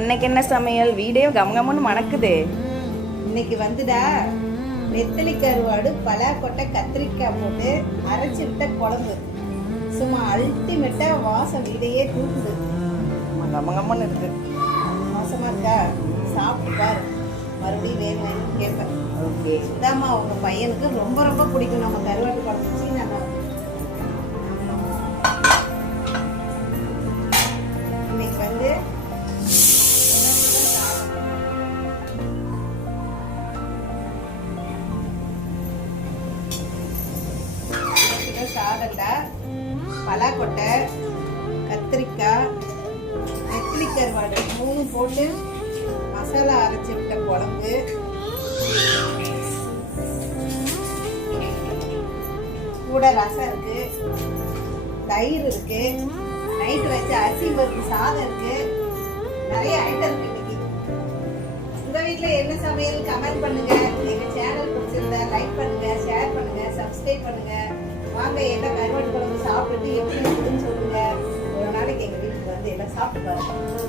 இன்னைக்கு என்ன சமையல்? வீடியோ கமகமன்னு மணக்குதே. இன்னைக்கு வந்துடா நெத்தலி கருவாடு பலாக்கொட்டை கத்திரிக்காய் போட்டு அரைச்சி விட்ட குழம்பு. சும்மா அல்டிமேட்டா வாசம் வீடையே தூக்குது. கமகமன்னு இருக்கு. வாசமா இருக்கா? சாப்பிட்டு பாரு, மறுபடியும் வேணும் வேணும்னு கேட்பேன். ஓகே. சுதாமா உங்க பையனுக்கு ரொம்ப ரொம்ப பிடிக்கும் நம்ம கருவாட்டு குழம்பு வச்சு. நம்ம இன்னைக்கு வந்து சாதண்டா, பலாக்கொட்டை, கத்திரிக்காய், நெத்திலி கருவாடு 3 போட்டு மசாலா அரைச்சி விட்ட குழம்பு, கூட ரசம் இருக்கு, தயிர் இருக்கு, நைட்டு வச்ச அரிசி பருப்பு சாதம் இருக்கு, நிறைய ஐட்டம் இருக்கு. இன்னைக்கு உங்க வீட்டுல என்ன சமையல் கமெண்ட் பண்ணுங்க. எங்க சேனல் பிடிச்சிருந்தா லைக் பண்ணுங்க, ஷேர் பண்ணுங்க, சப்ஸ்கிரைப் பண்ணுங்க. வாங்க எல்லாம் கருவாட்டு குழம்பு சாப்பிட்டுட்டு எப்படி இருக்குன்னு சொல்லுங்க. ஒரு நாளைக்கு எங்க வீட்டுக்கு வந்து எல்லாம் சாப்பிட்டு பாருங்க.